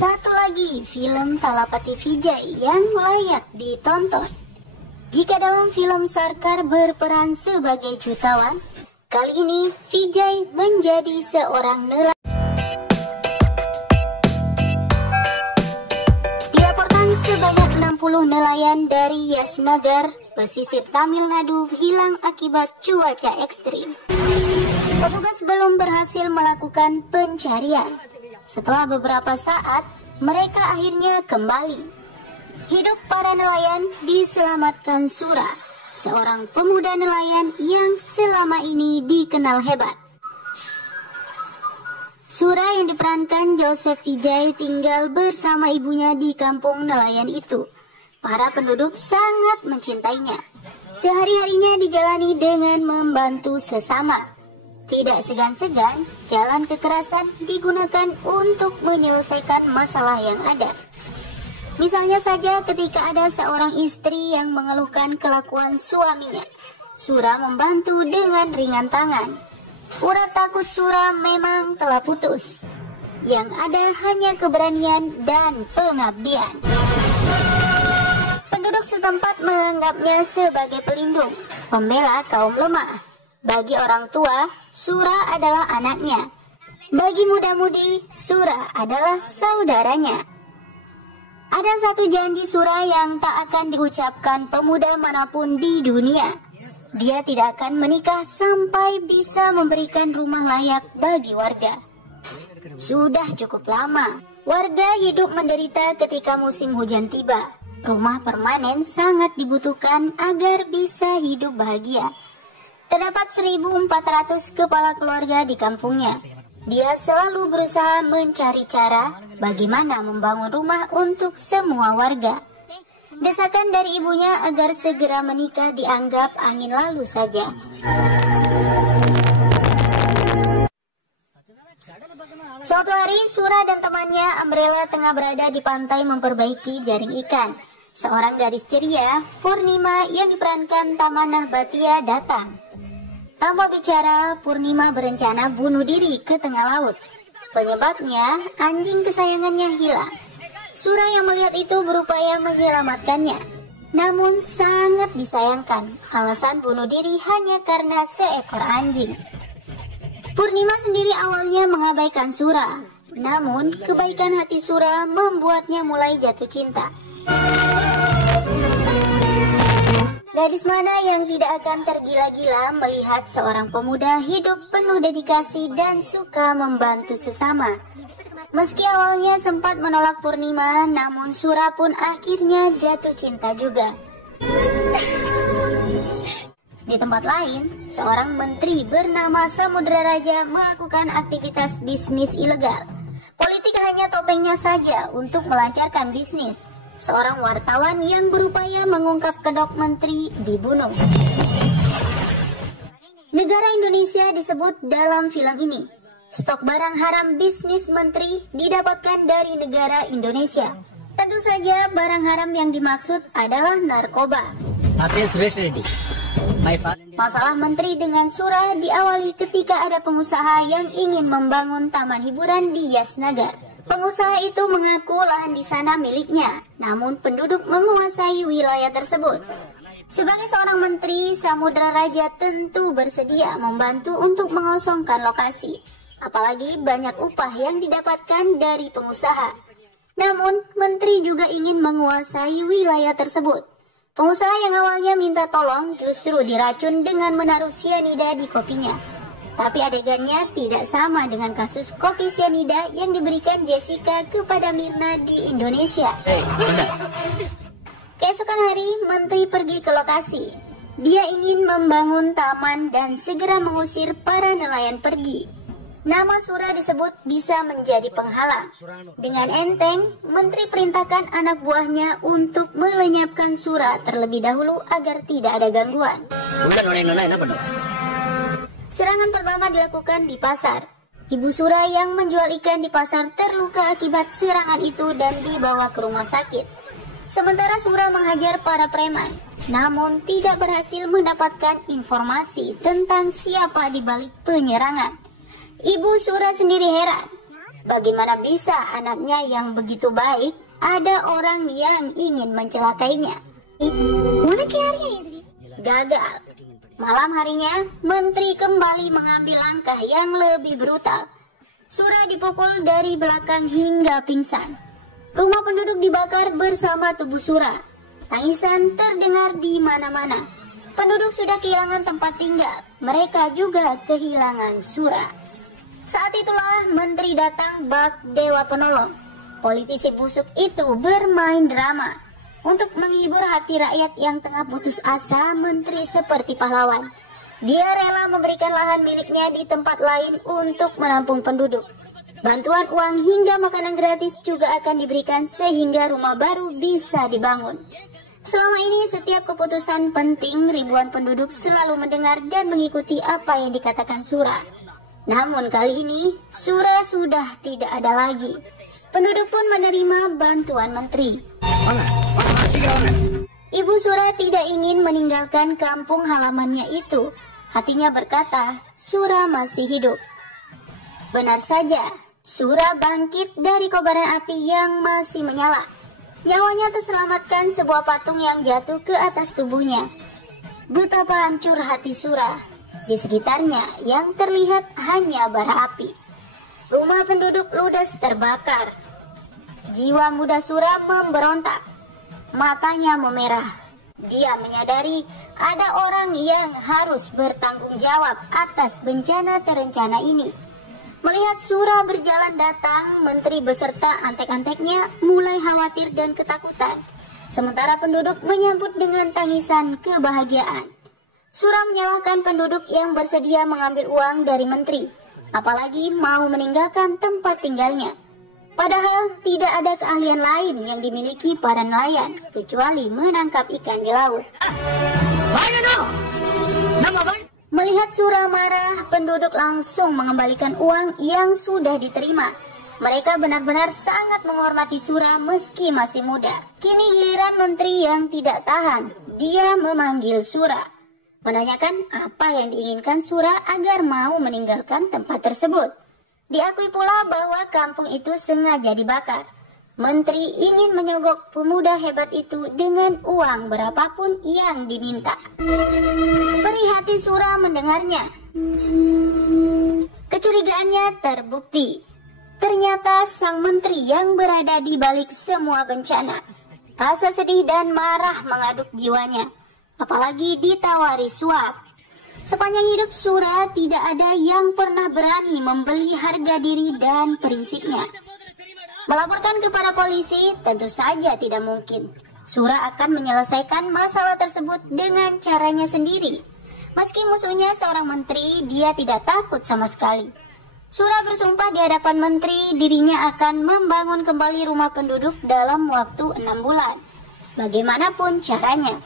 Satu lagi film Talapati Vijay yang layak ditonton. Jika dalam film Sarkar berperan sebagai jutawan, kali ini Vijay menjadi seorang nelayan. Dilaporkan sebanyak 60 nelayan dari Yasnagar, pesisir Tamil Nadu hilang akibat cuaca ekstrim. Petugas belum berhasil melakukan pencarian. Setelah beberapa saat, mereka akhirnya kembali. Hidup para nelayan diselamatkan Sura, seorang pemuda nelayan yang selama ini dikenal hebat. Sura yang diperankan Joseph Vijay tinggal bersama ibunya di kampung nelayan itu. Para penduduk sangat mencintainya. Sehari-harinya dijalani dengan membantu sesama. Tidak segan-segan, jalan kekerasan digunakan untuk menyelesaikan masalah yang ada. Misalnya saja ketika ada seorang istri yang mengeluhkan kelakuan suaminya, Sura membantu dengan ringan tangan. Urat takut Sura memang telah putus. Yang ada hanya keberanian dan pengabdian. Penduduk setempat menganggapnya sebagai pelindung, pembela kaum lemah. Bagi orang tua, Sura adalah anaknya. Bagi muda-mudi, Sura adalah saudaranya. Ada satu janji Sura yang tak akan diucapkan pemuda manapun di dunia. Dia tidak akan menikah sampai bisa memberikan rumah layak bagi warga. Sudah cukup lama, warga hidup menderita ketika musim hujan tiba. Rumah permanen sangat dibutuhkan agar bisa hidup bahagia. Terdapat 1.400 kepala keluarga di kampungnya. Dia selalu berusaha mencari cara bagaimana membangun rumah untuk semua warga. Desakan dari ibunya agar segera menikah dianggap angin lalu saja. Suatu hari, Sura dan temannya Umbrella tengah berada di pantai memperbaiki jaring ikan. Seorang gadis ceria, Purnima, yang diperankan Tamanah Bhatia, datang. Tanpa bicara, Purnima berencana bunuh diri ke tengah laut. Penyebabnya, anjing kesayangannya hilang. Sura yang melihat itu berupaya menyelamatkannya. Namun sangat disayangkan, alasan bunuh diri hanya karena seekor anjing. Purnima sendiri awalnya mengabaikan Sura. Namun, kebaikan hati Sura membuatnya mulai jatuh cinta. Gadis mana yang tidak akan tergila-gila melihat seorang pemuda hidup penuh dedikasi dan suka membantu sesama. Meski awalnya sempat menolak Purnima, namun Sura pun akhirnya jatuh cinta juga. Di tempat lain, seorang menteri bernama Samudra Raja melakukan aktivitas bisnis ilegal. Politik hanya topengnya saja untuk melancarkan bisnis. Seorang wartawan yang berupaya mengungkap kedok menteri dibunuh. Negara Indonesia disebut dalam film ini. Stok barang haram bisnis menteri didapatkan dari negara Indonesia. Tentu saja barang haram yang dimaksud adalah narkoba. Masalah menteri dengan Sura diawali ketika ada pengusaha yang ingin membangun taman hiburan di Yasnagar. Pengusaha itu mengaku lahan di sana miliknya, namun penduduk menguasai wilayah tersebut. Sebagai seorang menteri, Samudra Raja tentu bersedia membantu untuk mengosongkan lokasi. Apalagi banyak upah yang didapatkan dari pengusaha. Namun, menteri juga ingin menguasai wilayah tersebut. Pengusaha yang awalnya minta tolong justru diracun dengan menaruh sianida di kopinya. Tapi adegannya tidak sama dengan kasus kopi sianida yang diberikan Jessica kepada Mirna di Indonesia. Keesokan hari, menteri pergi ke lokasi. Dia ingin membangun taman dan segera mengusir para nelayan pergi. Nama Sura disebut bisa menjadi penghalang. Dengan enteng, menteri perintahkan anak buahnya untuk melenyapkan Sura terlebih dahulu agar tidak ada gangguan. Serangan pertama dilakukan di pasar. Ibu Sura yang menjual ikan di pasar terluka akibat serangan itu dan dibawa ke rumah sakit. Sementara Sura menghajar para preman, namun tidak berhasil mendapatkan informasi tentang siapa di balik penyerangan. Ibu Sura sendiri heran, bagaimana bisa anaknya yang begitu baik ada orang yang ingin mencelakainya. Gagal. Malam harinya, menteri kembali mengambil langkah yang lebih brutal. Sura dipukul dari belakang hingga pingsan. Rumah penduduk dibakar bersama tubuh Sura. Tangisan terdengar di mana-mana. Penduduk sudah kehilangan tempat tinggal. Mereka juga kehilangan Sura. Saat itulah menteri datang bak Dewa Penolong. Politisi busuk itu bermain drama. Untuk menghibur hati rakyat yang tengah putus asa, menteri seperti pahlawan. Dia rela memberikan lahan miliknya di tempat lain untuk menampung penduduk. Bantuan uang hingga makanan gratis juga akan diberikan sehingga rumah baru bisa dibangun. Selama ini setiap keputusan penting ribuan penduduk selalu mendengar dan mengikuti apa yang dikatakan Sura. Namun kali ini Sura sudah tidak ada lagi. Penduduk pun menerima bantuan menteri. Ibu Sura tidak ingin meninggalkan kampung halamannya itu. Hatinya berkata, Sura masih hidup. Benar saja, Sura bangkit dari kobaran api yang masih menyala. Nyawanya terselamatkan sebuah patung yang jatuh ke atas tubuhnya. Betapa hancur hati Sura. Di sekitarnya yang terlihat hanya bara api. Rumah penduduk ludes terbakar. Jiwa muda Sura memberontak. Matanya memerah. Dia menyadari ada orang yang harus bertanggung jawab atas bencana terencana ini. Melihat Sura berjalan datang, menteri beserta antek-anteknya mulai khawatir dan ketakutan. Sementara penduduk menyambut dengan tangisan kebahagiaan. Sura menyalahkan penduduk yang bersedia mengambil uang dari menteri, apalagi mau meninggalkan tempat tinggalnya. Padahal tidak ada keahlian lain yang dimiliki para nelayan kecuali menangkap ikan di laut. Melihat Sura marah, penduduk langsung mengembalikan uang yang sudah diterima. Mereka benar-benar sangat menghormati Sura meski masih muda. Kini giliran menteri yang tidak tahan. Dia memanggil Sura, menanyakan apa yang diinginkan Sura agar mau meninggalkan tempat tersebut. Diakui pula bahwa kampung itu sengaja dibakar. Menteri ingin menyogok pemuda hebat itu dengan uang berapapun yang diminta. Perih hati Sura mendengarnya. Kecurigaannya terbukti. Ternyata sang menteri yang berada di balik semua bencana. Rasa sedih dan marah mengaduk jiwanya. Apalagi ditawari suap. Sepanjang hidup Sura tidak ada yang pernah berani membeli harga diri dan prinsipnya. Melaporkan kepada polisi tentu saja tidak mungkin. Sura akan menyelesaikan masalah tersebut dengan caranya sendiri. Meski musuhnya seorang menteri, dia tidak takut sama sekali. Sura bersumpah di hadapan menteri dirinya akan membangun kembali rumah penduduk dalam waktu 6 bulan. Bagaimanapun caranya.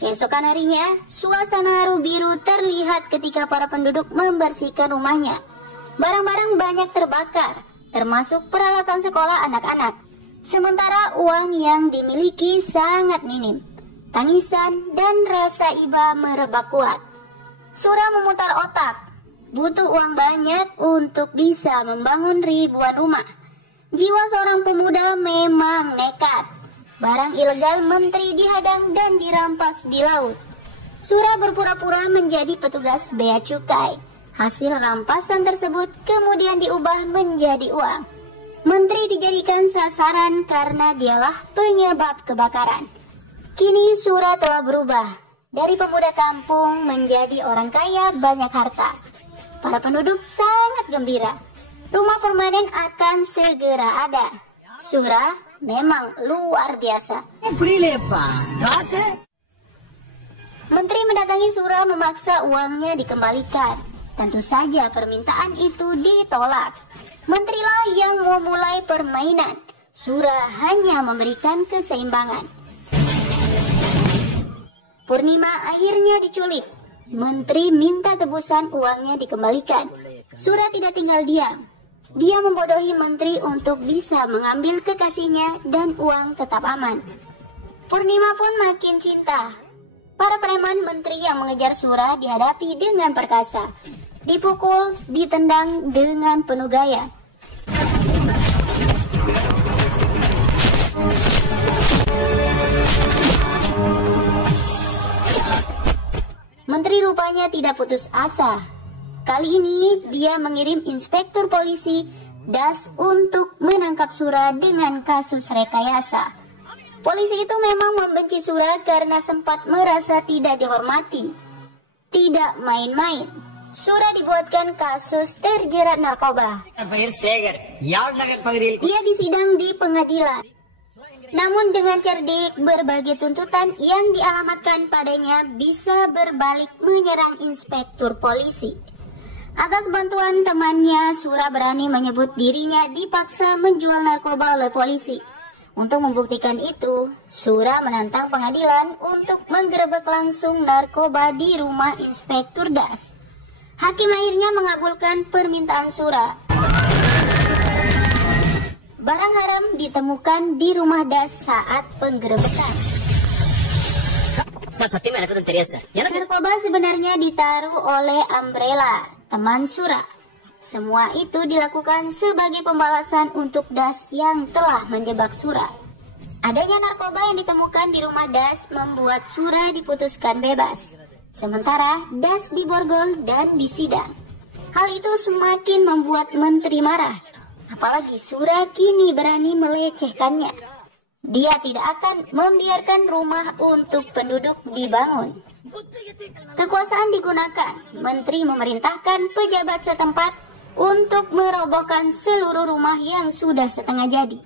Keesokan harinya, suasana haru biru terlihat ketika para penduduk membersihkan rumahnya. Barang-barang banyak terbakar, termasuk peralatan sekolah anak-anak. Sementara uang yang dimiliki sangat minim. Tangisan dan rasa iba merebak kuat. Sura memutar otak. Butuh uang banyak untuk bisa membangun ribuan rumah. Jiwa seorang pemuda memang nekat. Barang ilegal menteri dihadang dan dirampas di laut. Sura berpura-pura menjadi petugas bea cukai. Hasil rampasan tersebut kemudian diubah menjadi uang. Menteri dijadikan sasaran karena dialah penyebab kebakaran. Kini Sura telah berubah. Dari pemuda kampung menjadi orang kaya banyak harta. Para penduduk sangat gembira. Rumah permanen akan segera ada. Sura memang luar biasa. Menteri mendatangi Sura memaksa uangnya dikembalikan. Tentu saja permintaan itu ditolak. Menterilah yang memulai permainan. Sura hanya memberikan keseimbangan. Purnima akhirnya diculik. Menteri minta tebusan uangnya dikembalikan. Sura tidak tinggal diam. Dia membodohi menteri untuk bisa mengambil kekasihnya dan uang tetap aman. Purnima pun makin cinta. Para preman menteri yang mengejar Sura dihadapi dengan perkasa. Dipukul, ditendang dengan penuh gaya. Menteri rupanya tidak putus asa. Kali ini dia mengirim inspektur polisi Das untuk menangkap Sura dengan kasus rekayasa. Polisi itu memang membenci Sura karena sempat merasa tidak dihormati. Tidak main-main, Sura dibuatkan kasus terjerat narkoba. Dia disidang di pengadilan. Namun dengan cerdik, berbagai tuntutan yang dialamatkan padanya bisa berbalik menyerang inspektur polisi. Atas bantuan temannya, Sura berani menyebut dirinya dipaksa menjual narkoba oleh polisi. Untuk membuktikan itu, Sura menantang pengadilan untuk menggerebek langsung narkoba di rumah Inspektur Das. Hakim akhirnya mengabulkan permintaan Sura. Barang haram ditemukan di rumah Das saat penggerebekan. Narkoba sebenarnya ditaruh oleh Umbrella, teman Sura. Semua itu dilakukan sebagai pembalasan untuk Das yang telah menjebak Sura. Adanya narkoba yang ditemukan di rumah Das membuat Sura diputuskan bebas. Sementara Das diborgol dan disidang. Hal itu semakin membuat menteri marah. Apalagi Sura kini berani melecehkannya. Dia tidak akan membiarkan rumah untuk penduduk dibangun. Kekuasaan digunakan. Menteri memerintahkan pejabat setempat untuk merobohkan seluruh rumah yang sudah setengah jadi.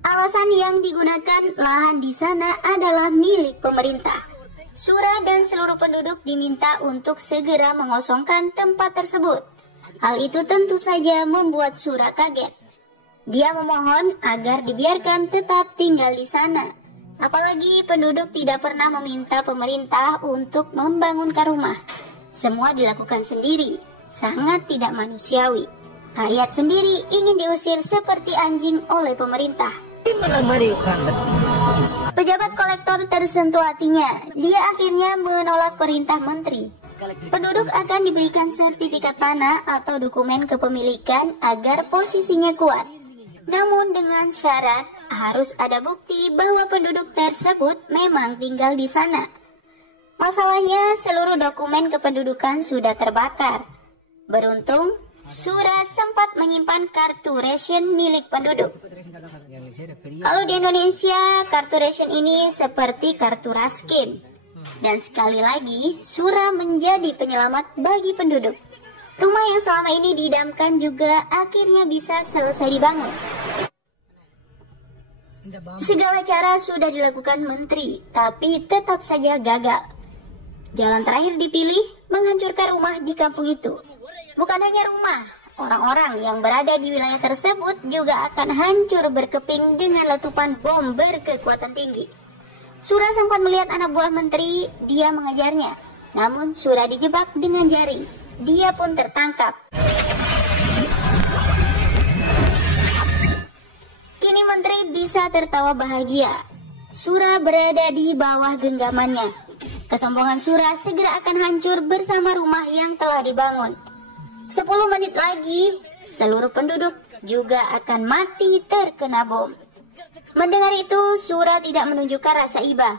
Alasan yang digunakan, lahan di sana adalah milik pemerintah. Sura dan seluruh penduduk diminta untuk segera mengosongkan tempat tersebut. Hal itu tentu saja membuat Sura kaget. Dia memohon agar dibiarkan tetap tinggal di sana. Apalagi penduduk tidak pernah meminta pemerintah untuk membangunkan rumah. Semua dilakukan sendiri, sangat tidak manusiawi. Rakyat sendiri ingin diusir seperti anjing oleh pemerintah. Pejabat kolektor tersentuh hatinya. Dia akhirnya menolak perintah menteri. Penduduk akan diberikan sertifikat tanah atau dokumen kepemilikan agar posisinya kuat. Namun dengan syarat harus ada bukti bahwa penduduk tersebut memang tinggal di sana. Masalahnya seluruh dokumen kependudukan sudah terbakar. Beruntung, Sura sempat menyimpan kartu ration milik penduduk. Kalau di Indonesia, kartu ration ini seperti kartu Raskin. Dan sekali lagi, Sura menjadi penyelamat bagi penduduk. Rumah yang selama ini diidamkan juga akhirnya bisa selesai dibangun. Segala cara sudah dilakukan menteri, tapi tetap saja gagal. Jalan terakhir dipilih, menghancurkan rumah di kampung itu. Bukan hanya rumah, orang-orang yang berada di wilayah tersebut juga akan hancur berkeping dengan letupan bom berkekuatan tinggi. Sura sempat melihat anak buah menteri, dia mengejarnya. Namun Sura dijebak dengan jaring. Dia pun tertangkap. Kini menteri bisa tertawa bahagia. Sura berada di bawah genggamannya. Kesombongan Sura segera akan hancur bersama rumah yang telah dibangun. 10 menit lagi, seluruh penduduk juga akan mati terkena bom. Mendengar itu, Sura tidak menunjukkan rasa iba.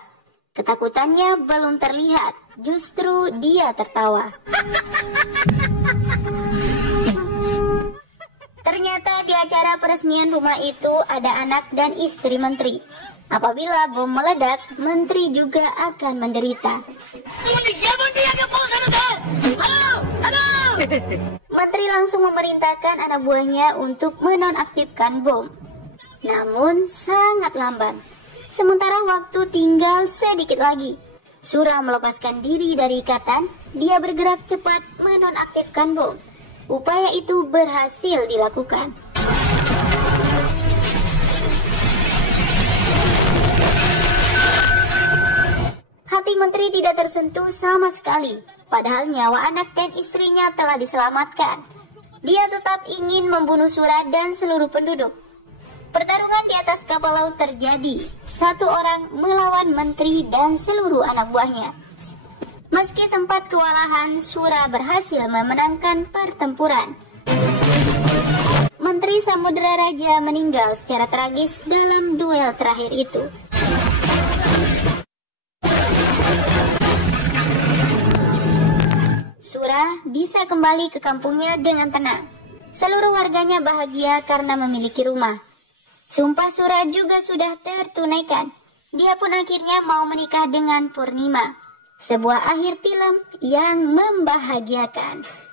Ketakutannya belum terlihat, justru dia tertawa. Ternyata di acara peresmian rumah itu ada anak dan istri menteri. Apabila bom meledak, menteri juga akan menderita. Menteri langsung memerintahkan anak buahnya untuk menonaktifkan bom. Namun sangat lamban. Sementara waktu tinggal sedikit lagi. Sura melepaskan diri dari ikatan. Dia bergerak cepat menonaktifkan bom. Upaya itu berhasil dilakukan. Hati menteri tidak tersentuh sama sekali. Padahal nyawa anak dan istrinya telah diselamatkan. Dia tetap ingin membunuh Sura dan seluruh penduduk. Pertarungan di atas kapal laut terjadi. Satu orang melawan menteri dan seluruh anak buahnya. Meski sempat kewalahan, Sura berhasil memenangkan pertempuran. Menteri Samudra Raja meninggal secara tragis dalam duel terakhir itu. Sura bisa kembali ke kampungnya dengan tenang. Seluruh warganya bahagia karena memiliki rumah. Sumpah Sura juga sudah tertunaikan. Dia pun akhirnya mau menikah dengan Purnima. Sebuah akhir film yang membahagiakan.